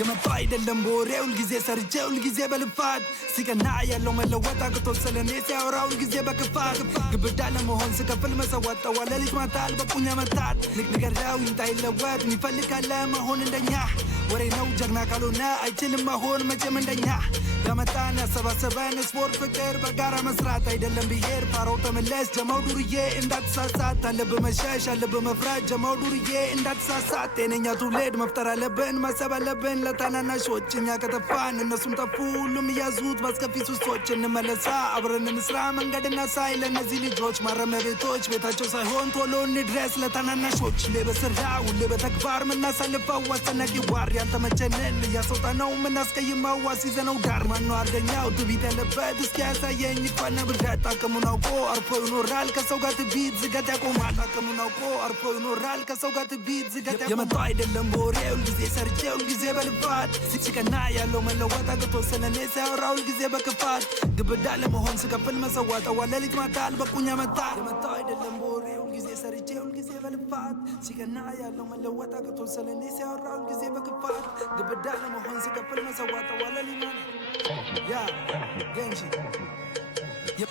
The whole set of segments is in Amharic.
የመጣው አይደለም በወሬ ሁልጊዜ ሰርቼ ሁልጊዜ በልፋት ሲቀና ያለው መለወጥ አቅቶት ስለኔ ሲያወራ ሁልጊዜ በክፋት ግብዳ ለመሆን ስከፍል መሰዋት ጠዋለ ልጅ ማታል በቁኛ መታት ንገረው ይምጣ ይለወጥ የሚፈልግ ካለ መሆን እንደኛ ወሬ ነው ጀግና ካልሆነ አይችልም መሆን መቼም እንደኛ ያመጣን ያሰባሰበን ስፖርት ፍቅር በጋራ መስራት አይደለም ብሄር ፋራው ተመለስ ጀማው ዱርዬ እንዳትሳሳት አለብህ መሸሽ አለብህ መፍራት ጀማው ዱርዬ እንዳትሳሳት ጤነኛ ትውልድ መፍጠር አለብን ማሰብ አለብን ለታናናሾች እኛ ከተፋን እነሱም ጠፉ ሁሉም እያዙት ባስከፊ ሱሶች እንመለሳ አብረን እንስራ መንገድ እናሳይ ለእነዚህ ልጆች ማረሚያ ቤቶች ቤታቸው ሳይሆን ቶሎ እንድረስ ለታናናሾች ሁሌ በስራ ሁሌ በተግባር ምናሳልፈው አስጨናቂ ዋር ያልተመቸንን እያስወጣ ነው ምናስቀይመው አስይዘነው ዳር ማነው አርደኛው ትቢት ያለበት እስኪ ያሳየኝ ይፋና ብርዳት አቅሙን አውቆ አርፎ ይኖራል ከሰው ጋር ትቢት ዝገት ያቆማል አቅሙን አውቆ አርፎ ይኖራል ከሰው ጋር ትቢት ዝገት የመጣው አይደለም በወሬ ሁልጊዜ ሰርቼ ሁልጊዜ በልፋት ሲቀና ያለው መለወጥ አቅቶት ስለኔ ሲያወራ ሁልጊዜ በክፋት ግብዳ ለመሆን ስከፍል መሰዋት ጠዋለ ልጅ ማታል በቁኛ መታት የመጣው አይደለም በወሬ ሁልጊዜ ሰርቼ ሁልጊዜ በልፋት ሲቀና ያለው መለወጥ አቅቶት ስለኔ ሲያወራ ሁልጊዜ በክፋት ግብዳ ለመሆን ስከፍል መሰዋት ጠዋለ ልጅ ያ ገንጂ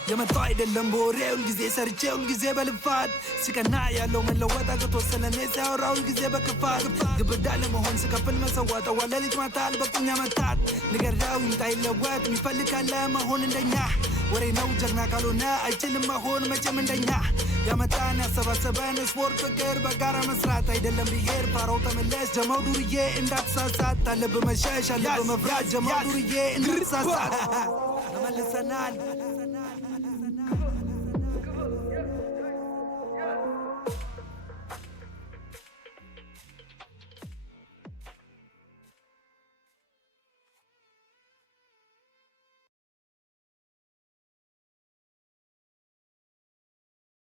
የመጣው አይደለም በወሬ ሁልጊዜ ሰርቼ ሁልጊዜ በልፋት ሲቀና ያለው መለወጥ አቅቶት ስለኔ ሲያወራ ሁልጊዜ በክፋት ግብዳ ለመሆን ስከፍል መሰዋት ጠዋለ ልጅ ማታል በቁኛ መታት ንገረው ይምጣ ይለወጥ የሚፈልግ ካለ መሆን እንደኛ ወሬ ነው ጀግና ካልሆነ አይችልም መሆን መቼም እንደኛ ያመጣን ያሰባሰበን ስፖርት ፍቅር በጋራ መስራት አይደለም ብሄር ፋራው ተመለስ ጀማው ዱርዬ እንዳትሳሳት አለብህ መሸሽ አለብህ መፍራት ጀማው ዱርዬ እንዳትሳሳት ተመልሰናል